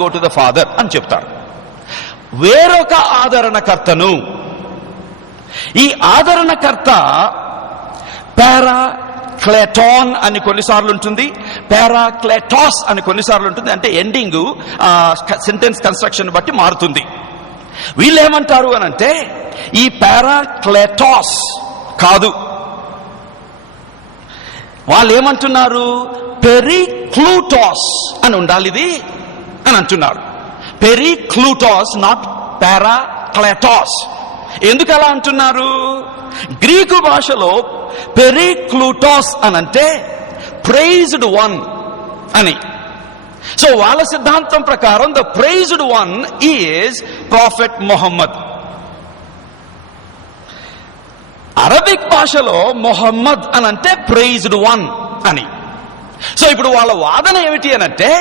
go to the father అని చెప్తారు. వేరొక ఆదరణకర్తను, ఈ ఆదరణకర్త పారాక్లెటాన్ అని కొన్నిసార్లు ఉంటుంది, పారాక్లెటాస్ అని కొన్నిసార్లు ఉంటుంది. అంటే ఎండింగ్ సెంటెన్స్ కన్స్ట్రక్షన్ బట్టి మారుతుంది. వీళ్ళు ఏమంటారు అని అంటే ఈ పారాక్లెటాస్ కాదు, వాళ్ళు ఏమంటున్నారు పెరిక్లూటాస్ అని ఉండాలి ఇది అని అంటున్నారు. పెరిక్లూటాస్, నాట్ పారాక్లెటాస్. ఎందుకు అలా అంటున్నారు? గ్రీకు భాషలో పెరిక్లూటాస్ అనంటే ప్రైజ్డ్ వన్ అని. సో వాళ్ళ సిద్ధాంతం ప్రకారం the prized one is prophet Mohammed. Arabic భాషలో మొహమ్మద్ అనంటే ప్రైజ్డ్ వన్ అని. సో ఇప్పుడు వాళ్ళ వాదన ఏమిటి అనంటే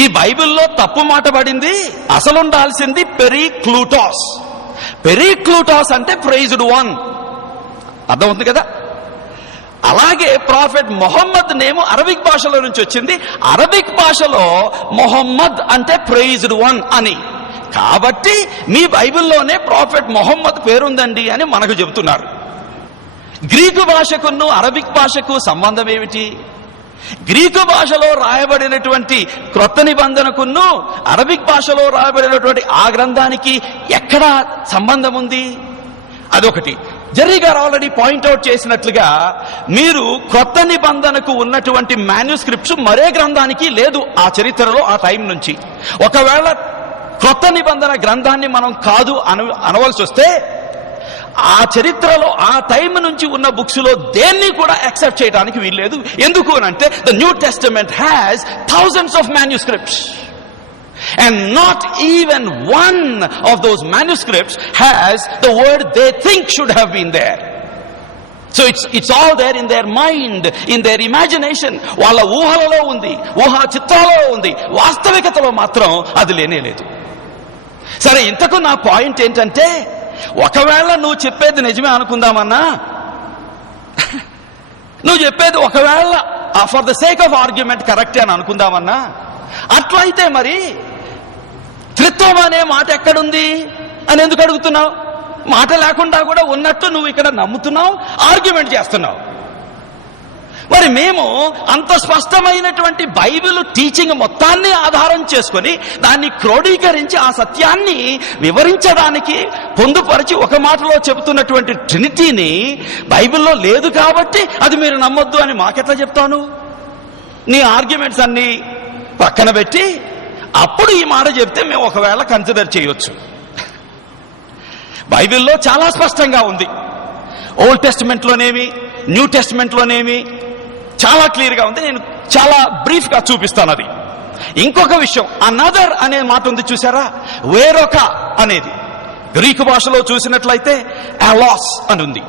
ఈ బైబిల్లో తప్పు మాట పడింది, అసలు ఉండాల్సింది పెరిక్లూటాస్. పెరిక్లూటాస్ అంటే ప్రైజ్డ్ వన్, అర్థమవుతుంది కదా. అలాగే ప్రాఫెట్ మొహమ్మద్ నేము అరబిక్ భాషలో నుంచి వచ్చింది. అరబిక్ భాషలో మొహమ్మద్ అంటే ప్రైజ్డ్ వన్ అని. కాబట్టి మీ బైబిల్లోనే ప్రాఫెట్ మొహమ్మద్ పేరుందండి అని మనకు చెబుతున్నారు. గ్రీకు భాషకును అరబిక్ భాషకు సంబంధం ఏమిటి? గ్రీకు భాషలో రాయబడినటువంటి క్రొత్త నిబంధనకును అరబిక్ భాషలో రాయబడినటువంటి ఆ గ్రంథానికి ఎక్కడ సంబంధం ఉంది? అదొకటి. జెర్రీ గారు ఆల్రెడీ పాయింట్అవుట్ చేసినట్లుగా మీరు క్రొత్త నిబంధనకు ఉన్నటువంటి మాన్యుస్క్రిప్ట్స్ మరే గ్రంథానికి లేదు ఆ చరిత్రలో, ఆ టైం నుంచి. ఒకవేళ క్రొత్త నిబంధన గ్రంథాన్ని మనం కాదు అనవలసి వస్తే ఆ చరిత్రలో ఆ టైం నుంచి ఉన్న బుక్స్ లో దేన్ని కూడా యాక్సెప్ట్ చేయడానికి వీల్లేదు. ఎందుకు అనంటే the new testament has thousands of manuscripts and not even one of those manuscripts has the word they think should have been there. So it's all there in their mind, in their imagination. వాళ్ళ ఊహలలో ఉంది, ఊహా చిత్రాలలో ఉంది, వాస్తవికతలో మాత్రం అది లేనే లేదు. సరే, ఇంతకు నా పాయింట్ ఏంటంటే ఒకవేళ నువ్వు చెప్పేది నిజమే అనుకుందామన్నా, నువ్వు చెప్పేది ఒకవేళ for the sake of argument కరెక్టే అని అనుకుందామన్నా, అట్లయితే మరి త్రిత్వం అనే మాట ఎక్కడుంది అని ఎందుకు అడుగుతున్నావు? మాట లేకుండా కూడా ఉన్నట్టు నువ్వు ఇక్కడ నమ్ముతున్నావు, ఆర్గ్యుమెంట్ చేస్తున్నావు. మరి మేము అంత స్పష్టమైనటువంటి బైబిల్ టీచింగ్ మొత్తాన్ని ఆధారం చేసుకొని దాన్ని క్రోడీకరించి ఆ సత్యాన్ని వివరించడానికి పొందుపరిచి ఒక మాటలో చెబుతున్నటువంటి ట్రినిటీని బైబిల్లో లేదు కాబట్టి అది మీరు నమ్మొద్దు అని మాకెట్లా చెప్తాను? నీ ఆర్గ్యుమెంట్స్ అన్ని పక్కన పెట్టి అప్పుడు ఈ మాట చెప్తే మేము ఒకవేళ కన్సిడర్ చేయొచ్చు. బైబిల్లో చాలా స్పష్టంగా ఉంది. ఓల్డ్ టెస్టిమెంట్ లోనేమి, న్యూ టెస్టిమెంట్ లోనేమి చాలా క్లియర్ గా ఉంది. నేను చాలా బ్రీఫ్ గా చూపిస్తాను. అది ఇంకొక విషయం, అనదర్ అనే మాట ఉంది చూసారా, వేరొక అనేది గ్రీకు భాషలో చూసినట్లయితే అలాస్ అని ఉంది.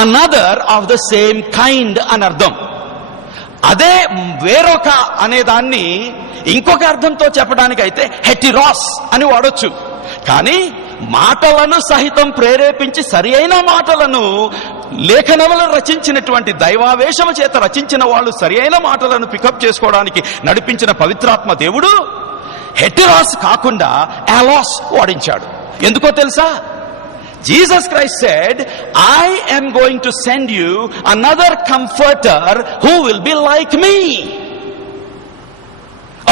Another of the same kind అని అర్థం. అదే వేరొక అనే దాన్ని ఇంకొక అర్థంతో చెప్పడానికి అయితే హెటిరాస్ అని వాడొచ్చు. కానీ మాటలను సహితం ప్రేరేపించి సరి అయిన మాటలను లేఖనములను రచించినటువంటి దైవావేశము చేత రచించిన వాళ్ళు సరి అయిన మాటలను పికప్ చేసుకోవడానికి నడిపించిన పవిత్రాత్మ దేవుడు హెటిరాస్ కాకుండా అలాస్ వాడించాడు. ఎందుకో తెలుసా? Jesus Christ said, I am going to send you another comforter who will be like me,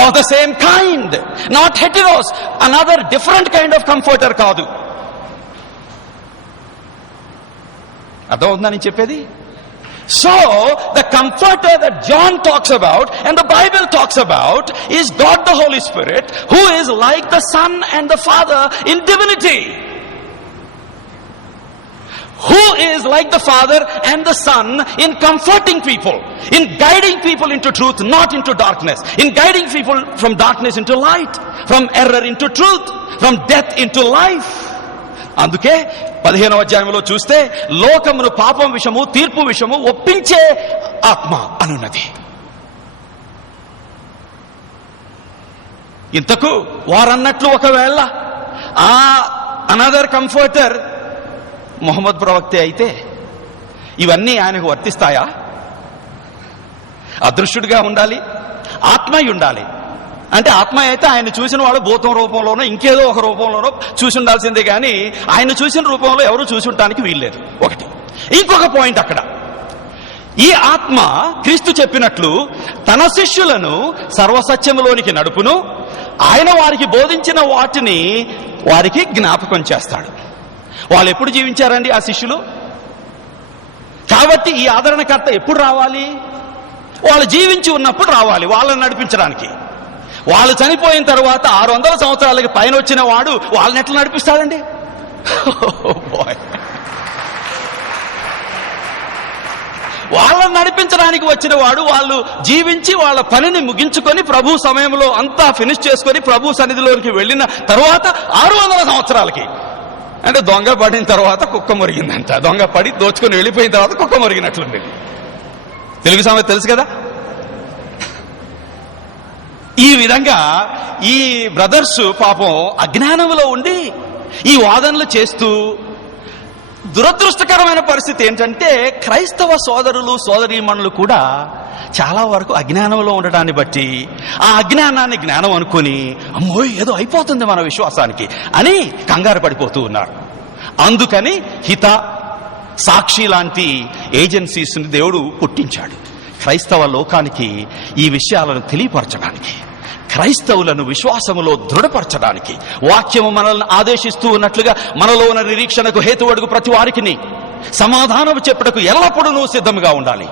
of the same kind, not heteros, another different kind of comforter కాదు. అర్థమవుతుందని చెప్పేది? So the comforter that John talks about and the Bible talks about is God the Holy Spirit, who is like the Son and the Father in divinity, who is like the Father and the Son in comforting people, in guiding people into truth, not into darkness, in guiding people from darkness into light, from error into truth, from death into life. అందుకే 15వ అధ్యాయంలో చూస్తే లోకమును పాపం విషము, తీర్పు విషము ఒప్పించే ఆత్మ అనున్నది. ఇంతకు వారన్నట్లు ఒకవేళ ఆ అనదర్ కంఫర్టర్ మొహమ్మద్ ప్రవక్తే అయితే ఇవన్నీ ఆయనకు వర్తిస్తాయా? అదృశ్యుడిగా ఉండాలి, ఆత్మయ్య ఉండాలి. అంటే ఆత్మ అయితే ఆయన చూసిన వాళ్ళు భూతం రూపంలోనో ఇంకేదో ఒక రూపంలోనో చూసి ఉండాల్సిందే కానీ ఆయన చూసిన రూపంలో ఎవరు చూసి ఉండటానికి వీల్లేదు. ఒకటి. ఇంకొక పాయింట్ అక్కడ, ఈ ఆత్మ క్రీస్తు చెప్పినట్లు తన శిష్యులను సర్వసత్యములోనికి నడుపును, ఆయన వారికి బోధించిన వాటిని వారికి జ్ఞాపకం చేస్తాడు. వాళ్ళు ఎప్పుడు జీవించారండి ఆ శిష్యులు? కాబట్టి ఈ ఆదరణకర్త ఎప్పుడు రావాలి? వాళ్ళు జీవించి ఉన్నప్పుడు రావాలి వాళ్ళని నడిపించడానికి. వాళ్ళు చనిపోయిన తర్వాత 600 సంవత్సరాలకి పైన వచ్చిన వాడు వాళ్ళని ఎట్లా నడిపిస్తాడండి? వాళ్ళని నడిపించడానికి వచ్చిన వాడు వాళ్ళు జీవించి వాళ్ళ పనిని ముగించుకొని ప్రభు సమయంలో అంతా ఫినిష్ చేసుకొని ప్రభు సన్నిధిలోకి వెళ్ళిన తర్వాత 600 సంవత్సరాలకి, అంటే దొంగ పడిన తర్వాత కుక్క మురిగిందంట, దొంగ పడి దోచుకొని వెళ్ళిపోయిన తర్వాత కుక్క మురిగినట్లుంది. తెలుగు సామెత తెలుసు కదా. ఈ విధంగా ఈ బ్రదర్స్ పాపం అజ్ఞానంలో ఉండి ఈ వాదనలు చేస్తూ, దురదృష్టకరమైన పరిస్థితి ఏంటంటే క్రైస్తవ సోదరులు సోదరీమణులు కూడా చాలా వరకు అజ్ఞానంలో ఉండడాన్ని బట్టి ఆ అజ్ఞానాన్ని జ్ఞానం అనుకుని అమ్మో ఏదో అయిపోతుంది మన విశ్వాసానికి అని కంగారు పడిపోతూ ఉన్నారు. అందుకని హిత, సాక్షి లాంటి ఏజెన్సీస్ని దేవుడు పుట్టించాడు క్రైస్తవ లోకానికి ఈ విషయాలను తెలియపరచడానికి, క్రైస్తవులను విశ్వాసములో దృఢపరచడానికి. వాక్యము మనల్ని ఆదేశిస్తూ ఉన్నట్లుగా మనలో ఉన్న నిరీక్షణకు హేతువడుగు ప్రతి వారికి సమాధానం చెప్పుటకు ఎల్లప్పుడూ సిద్ధంగా ఉండాలి.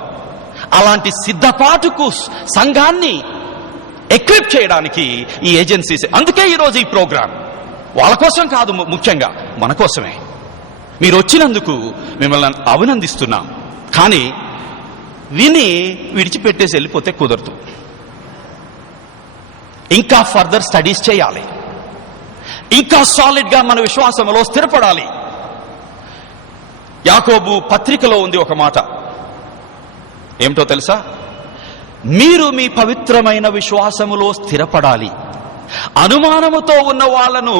అలాంటి సిద్ధపాటుకు సంఘాన్ని ఎక్విప్ చేయడానికి ఈ ఏజెన్సీస్. అందుకే ఈరోజు ఈ ప్రోగ్రాం వాళ్ళ కోసం కాదు, ముఖ్యంగా మన కోసమే. మీరు వచ్చినందుకు మిమ్మల్ని అభినందిస్తున్నాం. కానీ విని విడిచిపెట్టేసి వెళ్ళిపోతే కుదరదు. ఇంకా ఫర్దర్ స్టడీస్ చేయాలి, ఇంకా సాలిడ్ గా మన విశ్వాసంలో స్థిరపడాలి. యాకోబు పత్రికలో ఉంది ఒక మాట, ఏమిటో తెలుసా? మీరు మీ పవిత్రమైన విశ్వాసములో స్థిరపడాలి. అనుమానముతో ఉన్న వాళ్ళను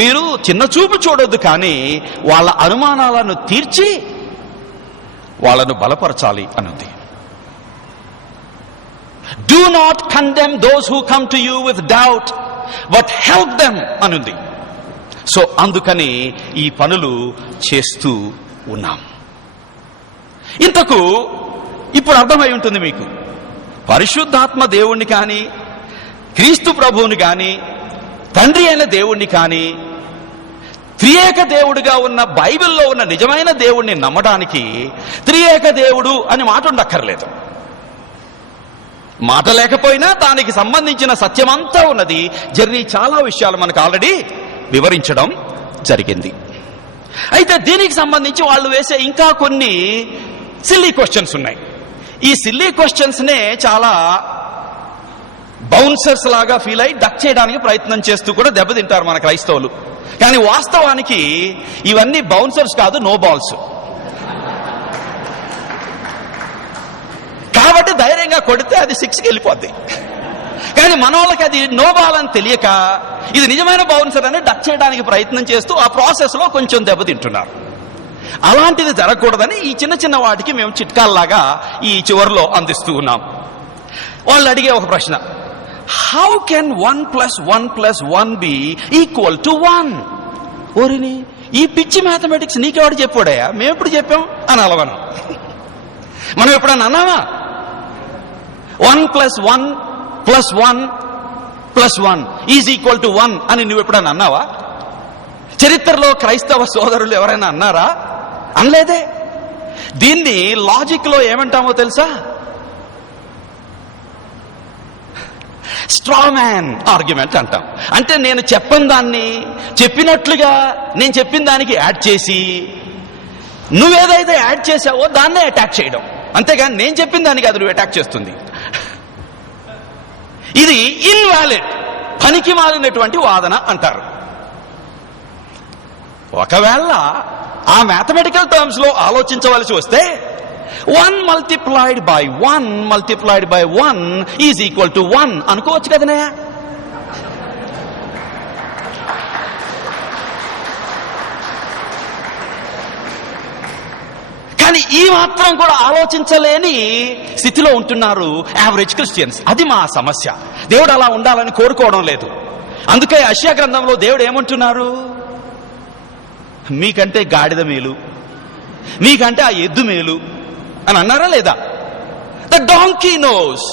మీరు చిన్న చూపు చూడొద్దు, కానీ వాళ్ళ అనుమానాలను తీర్చి వాళ్ళను బలపరచాలి అనుంది. Do not condemn those who come to you with doubt, but help them అనుంది. సో అందుకని ఈ పనులు చేస్తూ ఉన్నాం. ఇంతకు ఇప్పుడు అర్థమై ఉంటుంది మీకు, పరిశుద్ధాత్మ దేవుణ్ణి కానీ క్రీస్తు ప్రభువుని కానీ తండ్రి అయిన దేవుణ్ణి కానీ త్రియేక దేవుడిగా ఉన్న బైబిల్లో ఉన్న నిజమైన దేవుణ్ణి నమ్మడానికి త్రియేక దేవుడు అని మాట ఉండక్కర్లేదు. మాట లేకపోయినా దానికి సంబంధించిన సత్యమంతా ఉన్నది. చాలా విషయాలు మనకు ఆల్రెడీ వివరించడం జరిగింది. అయితే దీనికి సంబంధించి వాళ్ళు వేసే ఇంకా కొన్ని సిల్లీ క్వశ్చన్స్ ఉన్నాయి. ఈ సిల్లీ క్వశ్చన్స్ నే చాలా బౌన్సర్స్ లాగా ఫీల్ అయి డక్ చేయడానికి ప్రయత్నం చేస్తూ కూడా దెబ్బతింటారు మన క్రైస్తవులు. కానీ వాస్తవానికి ఇవన్నీ బౌన్సర్స్ కాదు, నో బాల్స్. కాబట్టి ధైర్యంగా కొడితే అది 6కి వెళ్ళిపోద్ది. కానీ మన వాళ్ళకి అది నో బాల్ అని తెలియక ఇది నిజమైన బౌన్సర్ అని డక్ చేయడానికి ప్రయత్నం చేస్తూ ఆ ప్రాసెస్ లో కొంచెం దెబ్బతింటున్నారు. అలాంటిది జరగకూడదని ఈ చిన్న చిన్న వాటికి మేము చిట్కాల్లాగా ఈ చివరిలో అందిస్తూ ఉన్నాం. వాళ్ళు అడిగే ఒక ప్రశ్న, how can 1 + 1 + 1 be equal to 1? ఓరిని ఈ పిచ్చి మ్యాథమెటిక్స్ నీకెవడు చెప్పాడయా, మేము ఎప్పుడు చెప్పాం అని అలవను. మనం ఎప్పుడన్నా అన్నావా 1 + 1 + 1 + 1 = 1 అని నువ్వు ఎప్పుడన్నా అన్నావా? చరిత్రలో క్రైస్తవ సోదరులు ఎవరైనా అన్నారా? అనలేదే. దీన్ని లాజిక్ లో ఏమంటామో తెలుసా? స్ట్రా మ్యాన్ ఆర్గ్యుమెంట్ అంటాం. అంటే నేను చెప్పని దాన్ని చెప్పినట్లుగా నేను చెప్పిన దానికి యాడ్ చేసి నువ్వేదైతే యాడ్ చేసావో దాన్నే అటాక్ చేయడం. అంతేగాని నేను చెప్పిన దానికి అది నువ్వు అటాక్ చేస్తుంది. ఇది ఇన్వాలిడ్, పనికి మాలినటువంటి వాదన అంటారు. ఒకవేళ ఆ మ్యాథమెటికల్ టర్మ్స్ లో ఆలోచించవలసి వస్తే 1 × 1 × 1 = 1 అనుకోవచ్చు కదనే. కానీ ఈ మాత్రం కూడా ఆలోచించలేని స్థితిలో ఉంటున్నారు యావరేజ్ క్రిస్టియన్స్. అది మా సమస్య. దేవుడు అలా ఉండాలని కోరుకోవడం లేదు. అందుకే యెషయా గ్రంథంలో దేవుడు ఏమంటున్నారు? మీకంటే గాడిద మేలు, మీకంటే ఆ ఎద్దు మేలు అని అన్నారా లేదా? The donkey knows,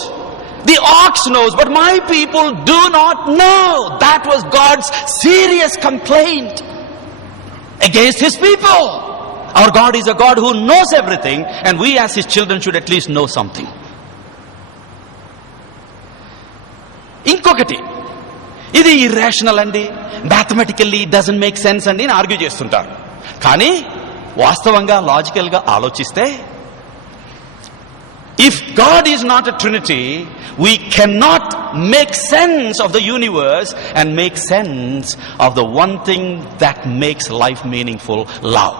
the ox knows, but my people do not know. That was God's serious complaint against his people. Our God is a God who knows everything, and we as his children should at least know something. ఇంకొకటి, ఇది irrational అండి, mathematically doesn't make sense అండి అని argue చేస్తుంటారు. కానీ వాస్తవంగా logical గా ఆలోచిస్తే, if God is not a Trinity, we cannot make sense of the universe and make sense of the one thing that makes life meaningful, love.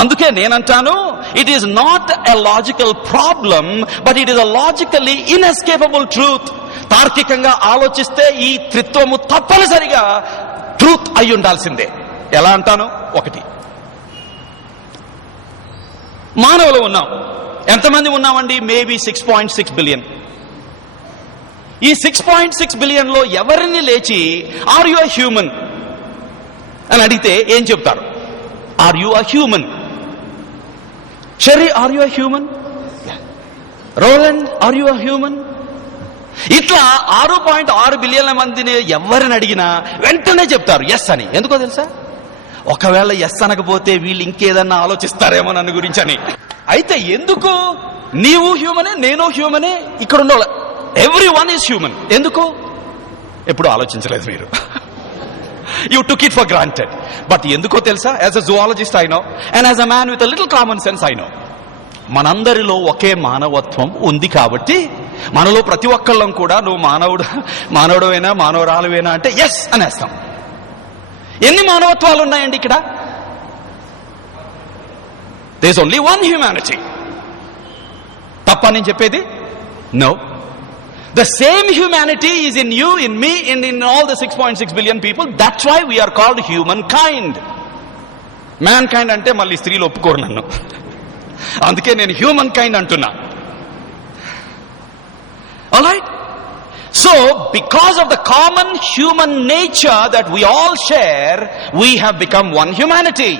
అందుకే నేనంటాను, it is not a logical problem, but it is a logically inescapable truth. తార్కికంగా ఆలోచిస్తే ఈ త్రిత్వము తప్పనిసరిగా truth అయి ఉండాల్సిందే. ఎలా అంటాను? ఒకటి, మానవులు ఉన్నాం. ఎంతమంది ఉన్నామండి? Maybe 6.6 billion. ఈ 6.6 బిలియన్ లో ఎవరిని లేచి ఆర్ యు అ హ్యూమన్ అని అడిగితే ఏం చెప్తారు? Are you a human? Sherry, are you a human? Roland, are you a human? ఇట్లా 6.6 బిలియన్ల మందిని ఎవరిని అడిగినా వెంటనే చెప్తారు ఎస్ అని. ఎందుకో తెలుసా? ఒకవేళ ఎస్ అనకపోతే వీళ్ళు ఇంకేదన్నా ఆలోచిస్తారేమో నన్ను గురించి అని. అయితే ఎందుకు? నీవు హ్యూమనే, నేను హ్యూమనే, ఇక్కడ ఉన్న ఎవ్రీ వన్ ఈజ్ హ్యూమన్. ఎందుకు? ఎప్పుడు ఆలోచించలేదు మీరు. You took it for granted. But ఎందుకో తెలుసా? As a zoologist I know, and as a man with a little common sense I know, మనందరిలో ఒకే మానవత్వం ఉంది కాబట్టి మనలో ప్రతి ఒక్కళ్ళం కూడా నువ్వు మానవుడవేనా మానవరాలువేనా అంటే ఎస్ అనేస్తాం. ఎన్ని మానవత్వాలు ఉన్నాయండి ఇక్కడ? There is only one humanity. తప్ప నేను చెప్పేది? No. The same humanity is in you, in me, and in all the 6.6 billion people. That's why we are called humankind. Mankind అంటే మళ్ళీ స్త్రీలు ఒప్పుకోరు నన్ను, అందుకే నేను హ్యూమన్ కైండ్ అంటున్నా. Alright? So, because of the common human nature that we all share, we have become one humanity.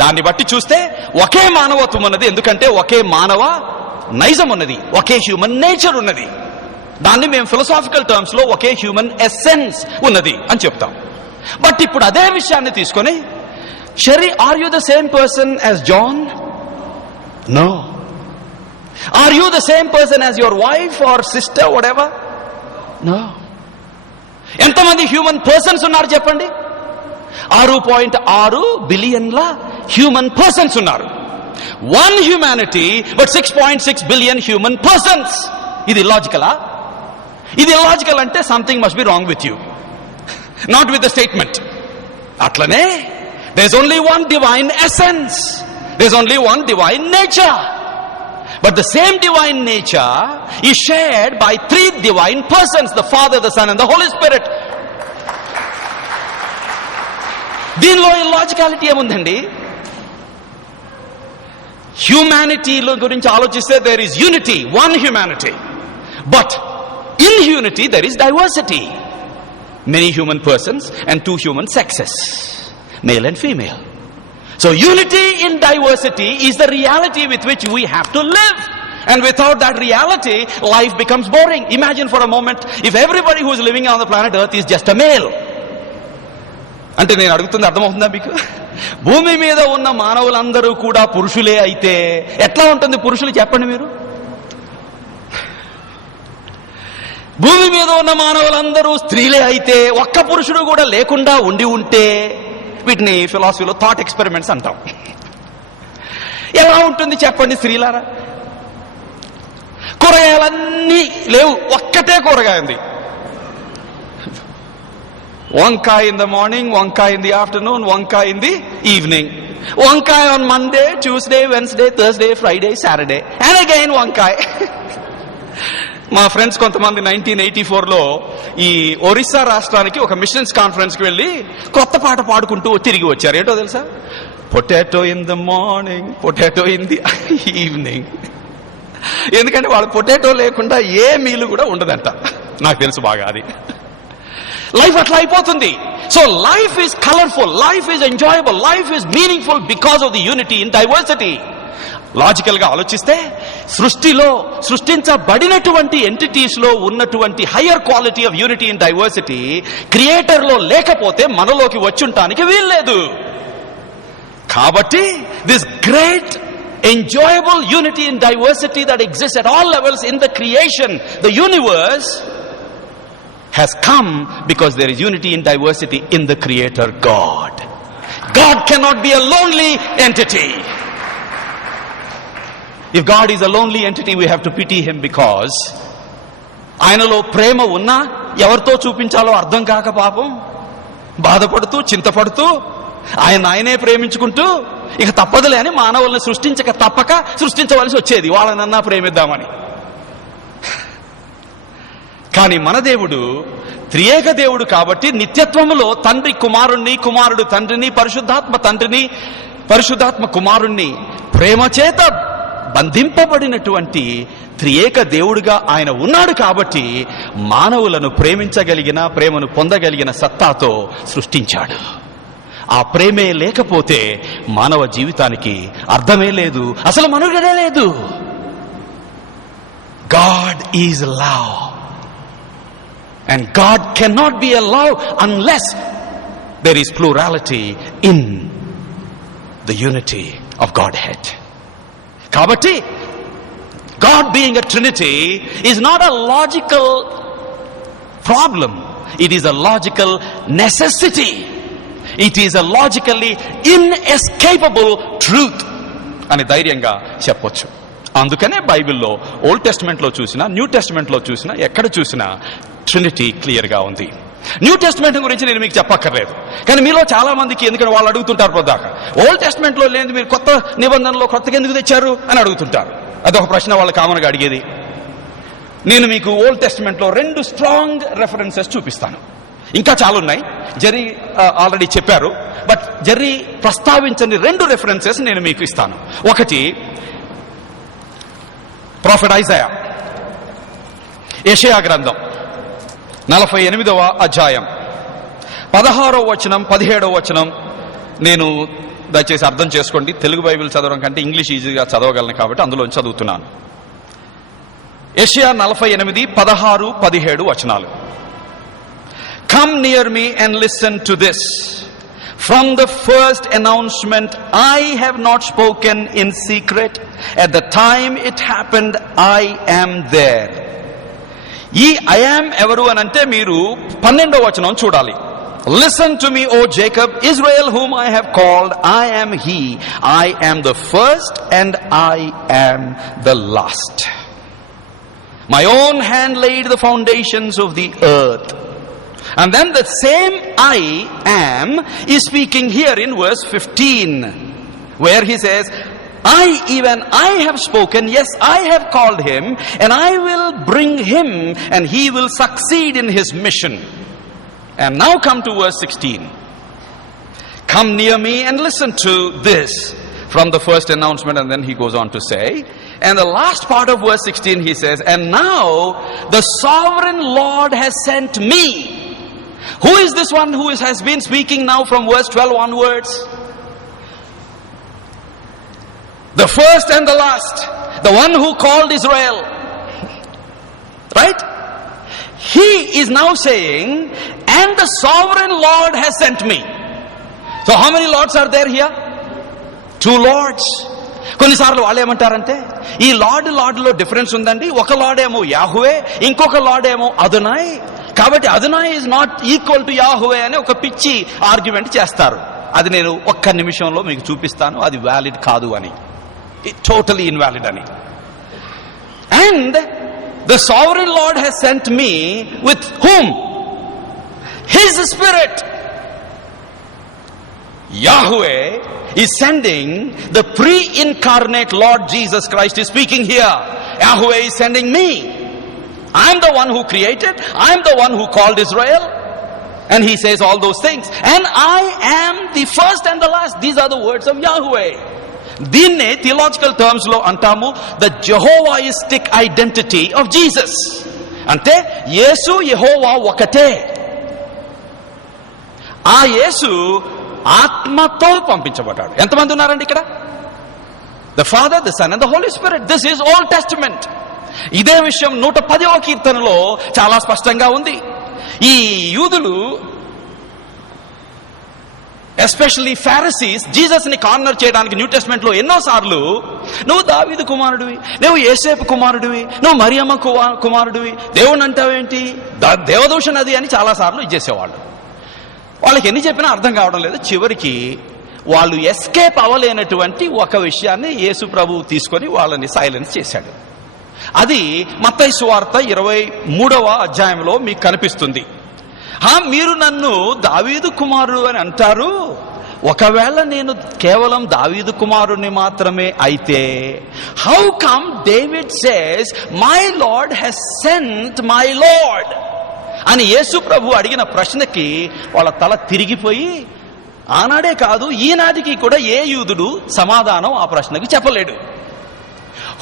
దాన్ని బట్టి చూస్తే ఒకే మానవత్వం ఉన్నది. ఎందుకంటే ఒకే మానవ నైజం ఉన్నది, ఒకే హ్యూమన్ నేచర్ ఉన్నది. దాన్ని మేము ఫిలసాఫికల్ టర్మ్స్ లో ఒకే హ్యూమన్ ఎసెన్స్ ఉన్నది అని చెప్తాం. బట్ ఇప్పుడు అదే విషయాన్ని తీసుకొని, Sherry, are you the same person as John? No. Are you the same person as your wife or sister, whatever? No. ఎంతమంది హ్యూమన్ పర్సన్స్ ఉన్నారు చెప్పండి? 6.6 బిలియన్ల హ్యూమన్ పర్సన్స్ ఉన్నారు. One humanity but 6.6 billion human persons. ఇది లాజికలా? ఇది logical అంటే something must be wrong with you, not with the statement. అట్లనే there is only one divine essence, there is only one divine nature. But the same divine nature is shared by 3 divine persons, the Father, the Son and the Holy Spirit. దీనిలో ఇల్లాజికాలిటీ ఏముందండి? హ్యూమానిటీలో గురించి ఆలోచిస్తే there is unity, one humanity. But in unity there is diversity. Many human persons and 2 human sexes, male and female. So unity in diversity is the reality with which we have to live. And without that reality, life becomes boring. Imagine for a moment if everybody who is living on the planet Earth is just a male. అంటే నేను అడుగుతుంది అర్థమవుతుందా మీకు? భూమి మీద ఉన్న మానవులందరూ కూడా పురుషులే అయితే ఎట్లా ఉంటుంది? పురుషులు చెప్పండి మీరు. భూమి మీద ఉన్న మానవులందరూ స్త్రీలే అయితే, ఒక్క పురుషుడు కూడా లేకుండా ఉంటే, వీటిని ఫిలాసఫీలో థాట్ ఎక్స్పెరిమెంట్స్ అంటాం. ఎలా ఉంటుంది చెప్పండి స్త్రీలారా? కూరగాయలన్నీ లేవు, ఒక్కటే కూరగాయ ఉంది. వంకాయ ఇన్ ద మార్నింగ్, వంకాయ ఇన్ ది ఆఫ్టర్నూన్, వంకాయ ఇన్ ది ఈవినింగ్, వంకాయ on Monday, Tuesday, Wednesday, Thursday, Friday, Saturday, and again వంకాయ. మా ఫ్రెండ్స్ కొంతమంది 1984లో ఈ ఒరిస్సా రాష్ట్రానికి ఒక మిషన్స్ కాన్ఫరెన్స్ కి వెళ్ళి కొత్త పాట పాడుకుంటూ తిరిగి వచ్చారు. ఏంటో తెలుసా? Potato in the morning, potato in the evening. ఎందుకంటే వాళ్ళు పొటాటో లేకుండా ఏ మీలు కూడా ఉండదంట. నాకు తెలుసు బాగా అది. లైఫ్ అట్లా అయిపోతుంది. So life is colourful, life is enjoyable, life is meaningful because of the unity in diversity. Logical గా ఆలోచిస్తే సృష్టిలో సృష్టించబడినటువంటి ఎంటిటీస్ లో ఉన్నటువంటి higher quality of unity in diversity creator లో లేకపోతే మనలోకి వచ్చుంటానికి వీల్లేదు. కాబట్టి this great enjoyable unity in diversity that exists at all levels in the creation, the universe, has come because there is unity in diversity in the creator God. God cannot be a lonely entity. If God is a lonely entity, we have to pity him because ఆయనలో ప్రేమ ఉన్నా ఎవరితో చూపించాలో అర్థం కాక పాపం బాధపడుతూ చింతపడుతూ ఆయనే ప్రేమించుకుంటూ ఇక తప్పదులే అని మానవుల్ని సృష్టించక తప్పక సృష్టించవలసి వచ్చేది వాళ్ళనన్నా ప్రేమిద్దామని. కానీ మన దేవుడు త్రియేక దేవుడు కాబట్టి నిత్యత్వములో తండ్రి కుమారుణ్ణి, కుమారుడు తండ్రిని, పరిశుద్ధాత్మ తండ్రిని, పరిశుద్ధాత్మ కుమారుణ్ణి ప్రేమ చేత బంధింపబడినటువంటి త్రియేక దేవుడుగా ఆయన ఉన్నాడు. కాబట్టి మానవులను ప్రేమించగలిగిన, ప్రేమను పొందగలిగిన సత్తాతో సృష్టించాడు. ఆ ప్రేమే లేకపోతే మానవ జీవితానికి అర్థమే లేదు, అసలు మనుగడే లేదు. God is love and God cannot be a love unless there is plurality in the unity of Godhead. కాబట్టి God being a Trinity is not a logical problem, it is a logical necessity. It is a logically inescapable truth అని ధైర్యంగా చెప్పొచ్చు. అందుకనే బైబిల్లో old testament లో చూసినా, new testament లో చూసినా, ఎక్కడ చూసినా ట్రినిటీ క్లియర్ గా ఉంది. న్యూ టెస్టిమెంట్ గురించి నేను మీకు చెప్పక్కర్లేదు, కానీ మీలో చాలా మందికి, ఎందుకంటే వాళ్ళు అడుగుతుంటారు పొద్దాక, ఓల్డ్ టెస్టిమెంట్ లో లేని మీరు కొత్త నిబంధనలో కొత్తగా ఎందుకు తెచ్చారు అని అడుగుతుంటారు. అదొక ప్రశ్న వాళ్ళు కామన్ గా అడిగేది. నేను మీకు ఓల్డ్ టెస్టిమెంట్ లో 2 స్ట్రాంగ్ రెఫరెన్సెస్ చూపిస్తాను. ఇంకా చాలా ఉన్నాయి, జెర్రీ ఆల్రెడీ చెప్పారు, బట్ జెర్రీ ప్రస్తావించని 2 రెఫరెన్సెస్ నేను మీకు ఇస్తాను. ఒకటి ప్రాఫెట్ ఐజయా, యెషయా గ్రంథం 48వ అధ్యాయం 16వ వచనం 17వ వచనం. నేను దయచేసి అర్థం చేసుకోండి, తెలుగు బైబిల్ చదవడం కంటే ఇంగ్లీష్ ఈజీగా చదవగలను కాబట్టి అందులో చదువుతున్నాను. యెషయా 48, 16, 17 వచనాలు. Come near me and listen to this. From the first announcement I have not spoken in secret. At the time it happened I am there. ఈ I am ఎవరు అనంటే మీరు 12వ వచనం చూడాలి. Listen to me, O Jacob, Israel, whom I have called. I am he. I am the first and I am the last. My own hand laid the foundations of the earth. And then the same I am is speaking here in verse 15, where he says, even I have spoken, yes, I have called him, and I will bring him, and he will succeed in his mission. And now come to verse 16. Come near me and listen to this from the first announcement, and then he goes on to say, and the last part of verse 16 he says, and now the sovereign Lord has sent me. Who is this one who has been speaking now from verse 12 onwards? The first and the last, the one who called Israel, right? He is now saying, and the sovereign Lord has sent me. So how many lords are there here? 2 lords. కొన్నిసార్లు వాళ్ళు ఏమంటారంటే, ఈ lord లో difference ఉందండి, ఒక lord ఏమో యాహువే, ఇంకొక lord ఏమో అదోనాయ్, కాబట్టి Adonai is not equal to యాహువే అని ఒక పిచ్చి ఆర్గ్యుమెంట్ చేస్తారు. అది నేను ఒక్క నిమిషంలో మీకు చూపిస్తాను, అది వ్యాలిడ్ కాదు అని, టోటలీ ఇన్వాలిడ్ అని. And the sovereign Lord has sent me with whom? His Spirit. Yahweh is sending the pre-incarnate Lord Jesus Christ is speaking here. Yahweh is sending me. I am the one who created, I am the one who called Israel, and he says all those things, and I am the first and the last. These are the words of Yahweh. దీన్నే theological terms లో అంటాము the జెహోవాయిస్టిక్ identity of Jesus. అంటే యేసు యెహోవా ఒకటే. ఆ యేసు ఆత్మతో పంపించబడ్డాడు. ఎంతమంది ఉన్నారండి ఇక్కడ? The Father, the Son and the Holy Spirit. This is Old Testament. ఇదే విషయం 110వ కీర్తనలో చాలా స్పష్టంగా ఉంది. ఈ యూదులు, ఎస్పెషల్లీ ఫారిసీస్, జీసస్ ని కార్నర్ చేయడానికి న్యూ టెస్ట్మెంట్ లో ఎన్నోసార్లు నువ్వు దావీదు కుమారుడివి, నువ్వు యేసేపు కుమారుడివి, నువ్వు మరియమ్మ కుమారుడివి, దేవుణ్ణి అంటావేంటి, దేవదూషణ అది అని చాలా సార్లు ఇచ్చేసేవాళ్ళు. వాళ్ళకి ఎన్ని చెప్పినా అర్థం కావడం లేదు. చివరికి వాళ్ళు ఎస్కేప్ అవ్వలేనటువంటి ఒక విషయాన్ని యేసు ప్రభువు తీసుకొని వాళ్ళని సైలెన్స్ చేశాడు. అది మత్తయి సువార్త 23వ అధ్యాయంలో మీకు కనిపిస్తుంది. మీరు నన్ను దావీదు కుమారుడు అని అంటారు, ఒకవేళ నేను కేవలం దావీదు కుమారుని మాత్రమే అయితే, how come David says my Lord he's sent my Lord అని యేసు ప్రభు అడిగిన ప్రశ్నకి వాళ్ళ తల తిరిగిపోయి, ఆనాడే కాదు ఈనాటికి కూడా ఏ యూదుడు సమాధానం ఆ ప్రశ్నకి చెప్పలేడు.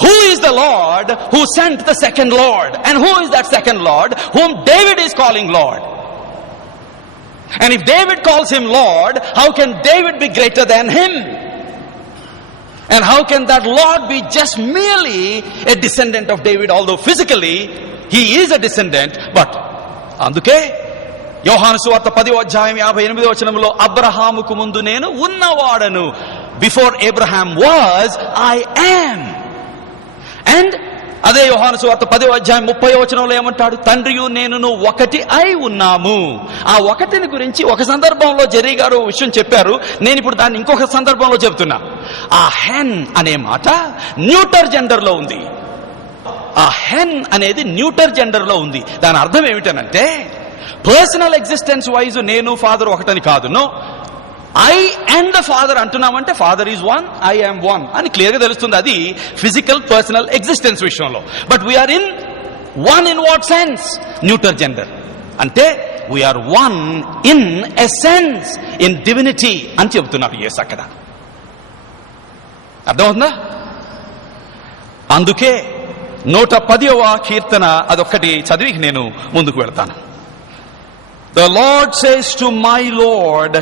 Who is the Lord who sent the second Lord? And who is that second Lord whom David is calling Lord? And if David calls him Lord, how can David be greater than him? And how can that Lord be just merely a descendant of David, although physically he is a descendant? But అందుకే యోహాను సువార్త 10వ అధ్యాయం 58వ వచనంలో అబ్రహాముకు ముందు నేను ఉన్నవాడను, before Abraham was I am. And అదే యోహాను సువార్త 10వ అధ్యాయం 30వ వచనంలో ఏమంటాడు? తండ్రియు నేనును ఒకటి అయి ఉన్నాము. ఆ ఒకటిని గురించి ఒక సందర్భంలో జెర్రీ గారు విషయం చెప్పారు. నేను ఇప్పుడు దాన్ని ఇంకొక సందర్భంలో చెబుతున్నా. ఆ హెన్ అనే మాట న్యూటర్ జెండర్ లో ఉంది. ఆ హెన్ అనేది న్యూటర్ జెండర్ లో ఉంది. దాని అర్థం ఏమిటనంటే, పర్సనల్ ఎగ్జిస్టెన్స్ వైజ్ నేను ఫాదర్ ఒకటని కాదు. No, I and the father అంటున్నామంటే father is one, I am one అని క్లియర్ గా తెలుస్తుంది. అది ఫిజికల్ పర్సనల్ ఎగ్జిస్టెన్స్ విషయంలో. But we are in one in what sense? Neuter gender అంటే we are one in essence, in divinity అని చెబుతున్నారు యేసు అక్కడ. అర్థమవుతుందా? అందుకే 110వ కీర్తన అదొక్కటి చదివి నేను ముందుకు వెళ్తాను. The Lord says to my Lord,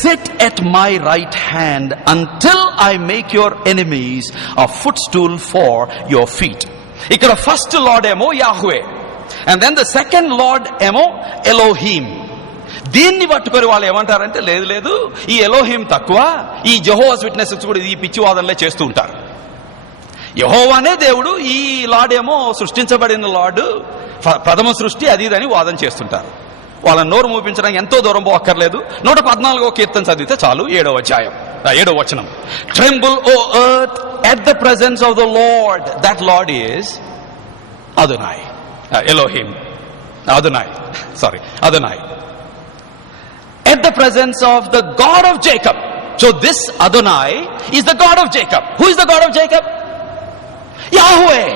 sit at my right hand until I make your enemies a footstool for your feet. ఇక్కడ ఫస్ట్ లార్డ్ ఏమో Yahweh, and then the second Lord ఏమో ఎలోహీం. దీన్ని పట్టుకొని వాళ్ళు ఏమంటారంటే, లేదు లేదు ఈ ఎలోహీం తక్కువ, ఈ జెహోవాస్ విట్నెసెస్ కూడా ఈ పిచ్చివాదనలే చేస్తూ ఉంటారు. యెహోవానే దేవుడు, ఈ లార్డ్ ఏమో సృష్టించబడిన లార్డు, ప్రథమ సృష్టి అది ఇదని వాదన చేస్తుంటారు. వాళ్ళని నోరు మూపించడానికి ఎంతో దూరం పోక్కర్లేదు. 114వ కీర్తన చదివితే చాలు. 7వ అధ్యాయం 7వ వచనం. Tremble O earth at the presence of the Lord. That Lord is Adonai, Elohim, Adonai. At the presence of the God of Jacob. So this Adonai is the God of Jacob. Who is the God of Jacob? Yahweh.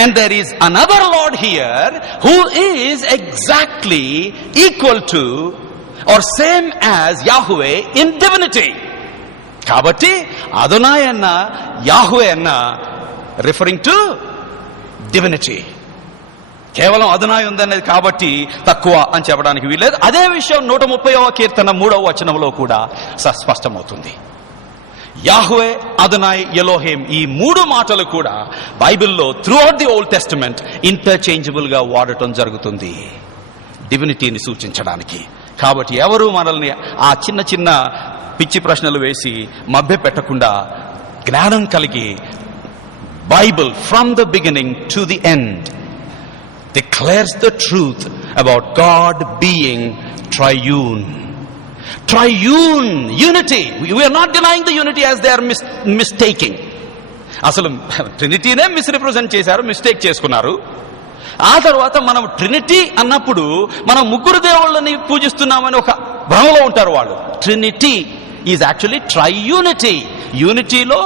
And there is another Lord here who is exactly equal to or same as Yahweh in divinity. Kabatti Adonai anna Yahweh anna referring to divinity. కేవలం అదనాయి ఉందనేది కాబట్టి తక్కువ అని చెప్పడానికి వీల్లేదు. అదే విషయం 130వ కీర్తన 3వ వచనంలో కూడా స్పష్టమవుతుంది. యాహ్వే, అదనాయ్, ఎలోహేం ఈ మూడు మాటలు కూడా బైబిల్లో throughout the old testament interchangeable గా వాడటం జరుగుతుంది డివినిటీని సూచించడానికి. కాబట్టి ఎవరు మనల్ని ఆ చిన్న చిన్న పిచ్చి ప్రశ్నలు వేసి మభ్య పెట్టకుండా జ్ఞానం కలిగి Bible from the beginning to the end declares the truth about God being triune. Triune, unity. We are not denying the unity as they are mistaking. అసలు ట్రినిటీనే మిస్రిప్రజెంట్ చేశారు, మిస్టేక్ చేసుకున్నారు. ఆ తర్వాత మనం ట్రినిటీ అన్నప్పుడు మనం ముగ్గురు దేవుళ్ళని పూజిస్తున్నామని ఒక భ్రమలో ఉంటారు వాళ్ళు. Trinity is actually triunity. యూనిటీలో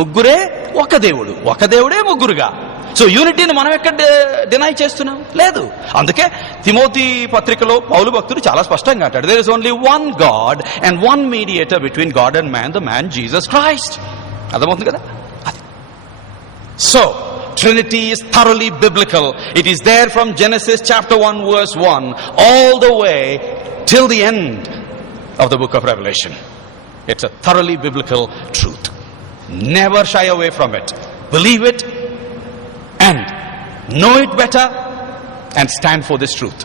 ముగ్గురే ఒక దేవుడు, ఒక దేవుడే ముగ్గురుగా. సో యూనిటీని మనం ఎక్కడ డినై చేస్తున్నాం? లేదు. అందుకే తిమోతి పత్రికలో పౌలు భక్తుడు చాలా స్పష్టంగా అంటాడు, there is only one God and one mediator between God and man, the man Jesus Christ. అర్థమవుతుంది కదా? అది. So Trinity is thoroughly biblical. It is there from Genesis chapter 1 verse 1 all the way till the end of the book of Revelation. It's a thoroughly biblical truth. Never shy away from it. Believe it and know it better and stand for this truth.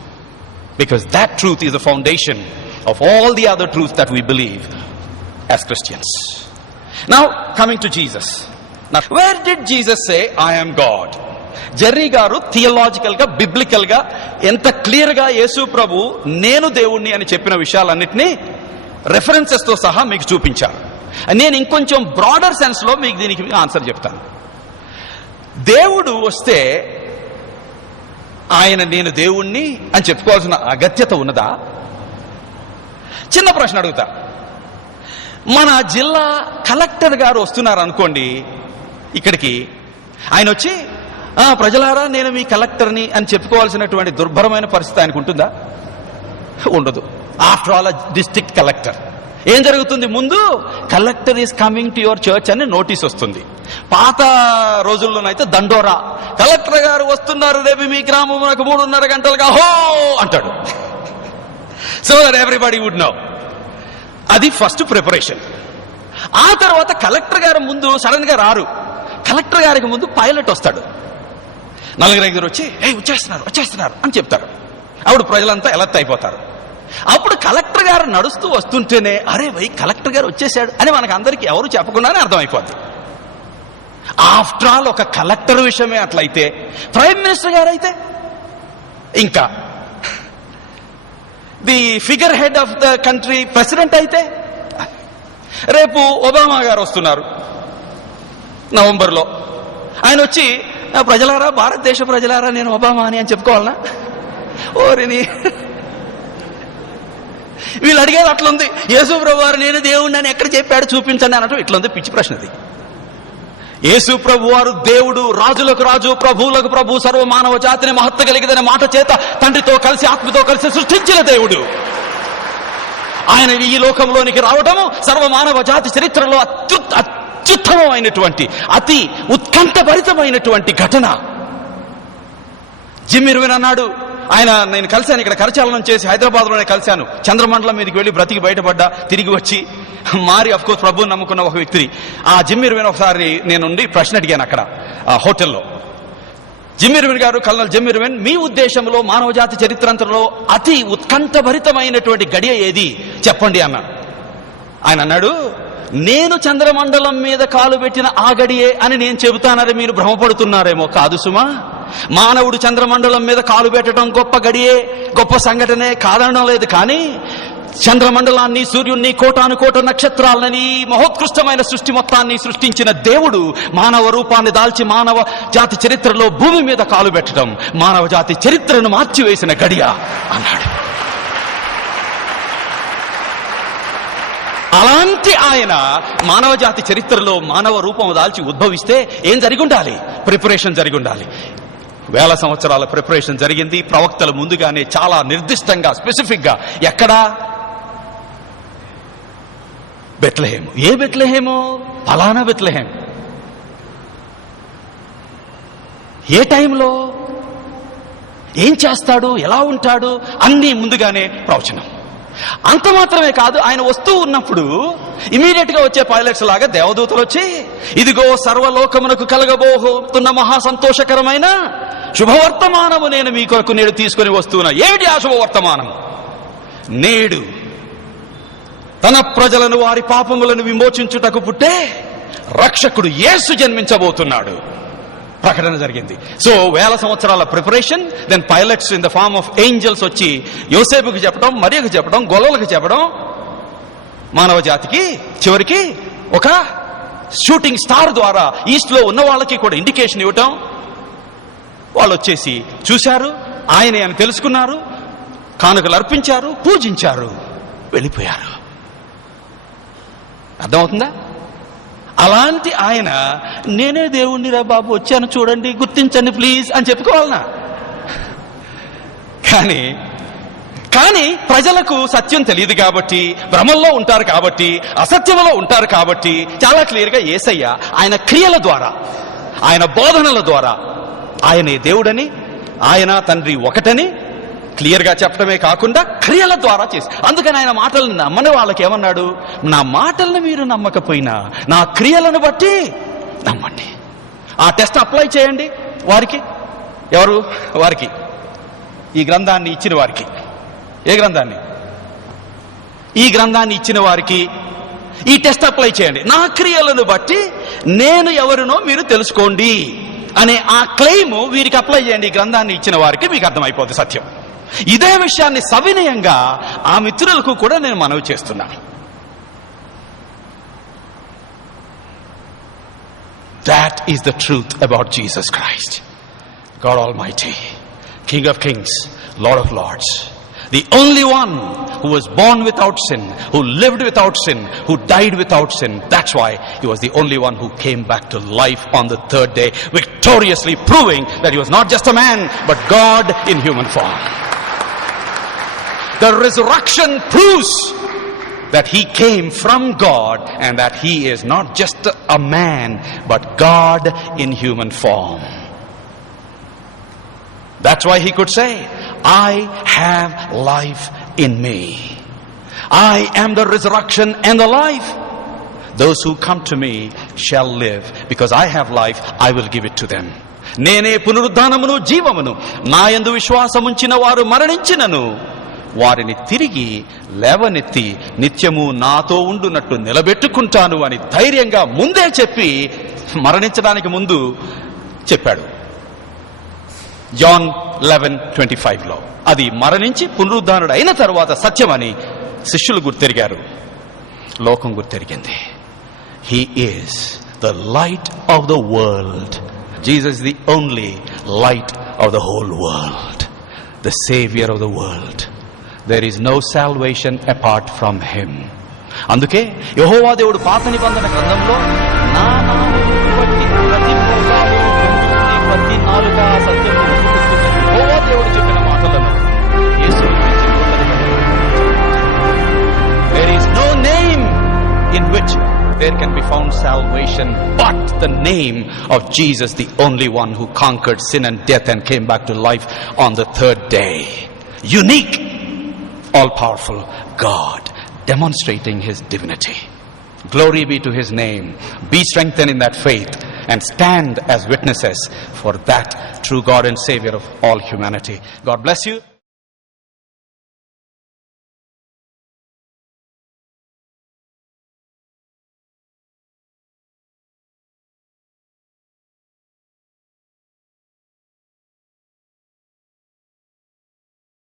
Because that truth is the foundation of all the other truths that we believe as Christians. Now, coming to Jesus. Now, where did Jesus say, I am God? Jerry గారు theological గా, biblical గా ఎంత clear గా యేసు ప్రభు నేను దేవుణ్ణి అని చెప్పిన విషయాలన్నింటినీ రెఫరెన్సెస్ తో సహా మీకు చూపించారు. నేను ఇంకొంచెం బ్రాడర్ సెన్స్ లో మీకు దీనికి ఆన్సర్ చెప్తాను. దేవుడు వస్తే ఆయన నేను దేవుణ్ణి అని చెప్పుకోవాల్సిన అగత్యత ఉన్నదా? చిన్న ప్రశ్న అడుగుతా. మన జిల్లా కలెక్టర్ గారు వస్తున్నారు అనుకోండి ఇక్కడికి. ఆయన వచ్చి ప్రజలారా నేను మీ కలెక్టర్ని అని చెప్పుకోవాల్సినటువంటి దుర్భరమైన పరిస్థితి ఆయనకు ఉంటుందా? ఉండదు. After all district collector. ఏం జరుగుతుంది? ముందు collector is coming to your church అని నోటీస్ వస్తుంది. పాత రోజుల్లోనైతే దండోరా, కలెక్టర్ గారు వస్తున్నారు రేపు మీ గ్రామంలో 3:30 గంటలుగా హో అంటాడు. So that everybody would know. అది ఫస్ట్ ప్రిపరేషన్. ఆ తర్వాత కలెక్టర్ గారు ముందు సడన్ గా రారు. కలెక్టర్ గారికి ముందు పైలట్ వస్తాడు. 4-5 వచ్చి వచ్చేస్తున్నారు అని చెప్తారు. అప్పుడు ప్రజలంతా ఎలర్ట్ అయిపోతారు. అప్పుడు కలెక్టర్ గారు నడుస్తూ వస్తుంటేనే అరే భయ్ కలెక్టర్ గారు వచ్చేసాడు అని మనకు అందరికి ఎవరు చెప్పకుండానే అర్థమైపోద్ది. ఆఫ్టర్ ఆల్ ఒక కలెక్టర్ విషయమే అట్లయితే ప్రైమ్ మినిస్టర్ గారు అయితే, ఇంకా the figure head of the country president అయితే, రేపు ఒబామా గారు వస్తున్నారు నవంబర్లో. ఆయన వచ్చి ప్రజలారా, భారతదేశ ప్రజలారా నేను ఒబామా అని చెప్పుకోవాలనా? ఓరిని వీళ్ళు అడిగేది అట్లుంది. యేసు ప్రభు వారు నేను దేవుణ్ణి అని ఎక్కడ చెప్పాడు చూపించండి అనటం ఇట్లుంది. పిచ్చి ప్రశ్నది. యేసు ప్రభు వారు దేవుడు, రాజులకు రాజు, ప్రభువులకు ప్రభు, సర్వ మానవ జాతిని మహత్వ కలిగిన మాట చేత తండ్రితో కలిసి ఆత్మతో కలిసి సృష్టించిన దేవుడు. ఆయన ఈ లోకంలోనికి రావటము సర్వ మానవ జాతి చరిత్రలో అత్యుత్తమమైనటువంటి, అతి ఉత్కంఠభరితమైనటువంటి ఘటన. జిమ్ ఇర్విన్ అన్నాడు, ఆయన నేను కలిశాను, ఇక్కడ కరచాలనం చేసి హైదరాబాద్లోనే కలిశాను. చంద్రమండలం మీదకి వెళ్ళి బ్రతికి బయటపడ్డా, తిరిగి వచ్చి మారి అఫ్ కోర్స్ ప్రభువుని నమ్ముకున్న ఒక వ్యక్తిని. ఆ జిమ్ ఇర్విన్ ఒకసారి నేనుండి ప్రశ్న అడిగాను అక్కడ ఆ హోటల్లో. జిమ్ ఇర్విన్ గారు, కల్నల్ జిమ్ ఇర్విన్, మీ ఉద్దేశంలో మానవ జాతి చరిత్రంలో అతి ఉత్కంఠభరితమైనటువంటి గడియ ఏది చెప్పండి అన్న. ఆయన అన్నాడు, నేను చంద్రమండలం మీద కాలు పెట్టిన ఆ గడియే అని నేను చెబుతానని మీరు భ్రమపడుతున్నారేమో. కాదు సుమా, మానవుడు చంద్రమండలం మీద కాలు పెట్టడం గొప్ప గడియే, గొప్ప సంఘటనే కాదనడం లేదు. కానీ చంద్రమండలాన్ని, సూర్యుణ్ణి, కోటాను కోట నక్షత్రాలని, మహోత్కృష్టమైన సృష్టి మొత్తాన్ని సృష్టించిన దేవుడు మానవ రూపాన్ని దాల్చి మానవ జాతి చరిత్రలో భూమి మీద కాలు పెట్టడం మానవ జాతి చరిత్రను మార్చివేసిన గడియ అన్నాడు. అలాంటి ఆయన మానవ జాతి చరిత్రలో మానవ రూపం దాల్చి ఉద్భవిస్తే ఏం జరిగి ఉండాలి? ప్రిపరేషన్ జరిగి ఉండాలి. 1000 సంవత్సరాల ప్రిపరేషన్ జరిగింది. ప్రవక్తలు ముందుగానే చాలా నిర్దిష్టంగా, స్పెసిఫిక్ గా, ఎక్కడా? బెత్లెహేము. ఏ బెత్లెహేము? ఫలానా బెత్లెహేం. ఏ టైంలో ఏం చేస్తాడు, ఎలా ఉంటాడు, అన్నీ ముందుగానే ప్రవచనం. అంత మాత్రమే కాదు, ఆయన వస్తూ ఉన్నప్పుడు ఇమీడియట్ గా వచ్చే పైలట్స్ లాగా దేవదూతలు వచ్చి, ఇదిగో సర్వలోకమునకు కలగబోతున్న మహా సంతోషకరమైన శుభవర్తమానము నేను మీ కొరకు నేడు తీసుకుని వస్తున్నా. ఏమిటి ఆ శుభవర్తమానం? నేడు తన ప్రజలను వారి పాపములను విమోచించుటకు పుట్టే రక్షకుడు యేసు జన్మించబోతున్నాడు. ప్రకటన జరిగింది. సో 1000 సంవత్సరాల preparation. Then pilots in the form of angels వచ్చి యోసేపుకి చెప్పడం, మరియకు చెప్పడం, గొల్లలకు చెప్పడం, మానవ జాతికి చివరికి ఒక షూటింగ్ స్టార్ ద్వారా ఈస్ట్ లో ఉన్న వాళ్ళకి కూడా ఇండికేషన్ ఇవ్వటం. వాళ్ళు వచ్చేసి చూశారు, ఆయనే అని తెలుసుకున్నారు, కానుకలు అర్పించారు, పూజించారు, వెళ్ళిపోయారు. అర్థమవుతుందా? అలాంటి ఆయన నేనే దేవుణ్ణి రా బాబు, వచ్చాను చూడండి, గుర్తించండి ప్లీజ్ అని చెప్పుకోవాలనా? కానీ ప్రజలకు సత్యం తెలియదు కాబట్టి, భ్రమల్లో ఉంటారు కాబట్టి, అసత్యంలో ఉంటారు కాబట్టి చాలా క్లియర్ గా యేసయ్య ఆయన క్రియల ద్వారా, ఆయన బోధనల ద్వారా ఆయనే దేవుడని, ఆయన తండ్రి ఒకటని క్లియర్గా చెప్పడమే కాకుండా క్రియల ద్వారా చేసి, అందుకని ఆయన మాటలను నమ్మని వాళ్ళకి ఏమన్నాడు, నా మాటలను మీరు నమ్మకపోయినా నా క్రియలను బట్టి నమ్మండి. ఆ టెస్ట్ అప్లై చేయండి వారికి. ఎవరు? వారికి, ఈ గ్రంథాన్ని ఇచ్చిన వారికి. ఏ గ్రంథాన్ని? ఈ గ్రంథాన్ని ఇచ్చిన వారికి ఈ టెస్ట్ అప్లై చేయండి. నా క్రియలను బట్టి నేను ఎవరినో మీరు తెలుసుకోండి అనే ఆ క్లెయిమ్ వీరికి అప్లై చేయండి. ఈ గ్రంథాన్ని ఇచ్చిన వారికి మీకు అర్థమైపోతుంది సత్యం. ఇదే విషయాన్ని సవినయంగా ఆ మిత్రులకు కూడా నేను మనవి చేస్తున్నాను. That is the truth about Jesus Christ, God Almighty, King of Kings, Lord of Lords, the only one who was born without sin, who lived without sin, who died without sin. That's why he was the only one who came back to life on the third day, victoriously proving that he was not just a man but God in human form. The resurrection proves that he came from God and that he is not just a man but God in human form. That's why he could say, I have life in me. I am the resurrection and the life. Those who come to me shall live. Because I have life, I will give it to them. నేనే పునరుద్ధానమును జీవమును. నా యందు విశ్వాసముంచిన వారు మరణించినను వారిని తిరిగి లేవనెత్తి నిత్యము నాతో ఉండునట్టు నిలబెట్టుకుంటాను అని ధైర్యంగా ముందే చెప్పి మరణించడానికి ముందు చెప్పాడు. జాన్ 11:25 అది మరణించి పునరుద్ధానుడు అయిన తర్వాత సత్యమని శిష్యులు గుర్తెరిగారు, లోకం గుర్తెరిగింది. He is the light of the world. Jesus is the only light of the whole world, the saviour of the world. There is no salvation apart from him. అందుకే యెహోవా దేవుడు పాత నిబంధన గ్రంథంలో నా నామమును బట్టి ప్రతి మోకాలు వంగుతుంది, ప్రతి నాలుక సత్యము ఒప్పుకుంటుంది. యెహోవా దేవుడు చెప్పిన మాటలను యేసు There is no name in which there can be found salvation but the name of Jesus, the only one who conquered sin and death and came back to life on the third day. Unique, all-powerful God demonstrating his divinity. Glory be to his name. Be strengthened in that faith and stand as witnesses for that true God and Savior of all humanity. God bless you.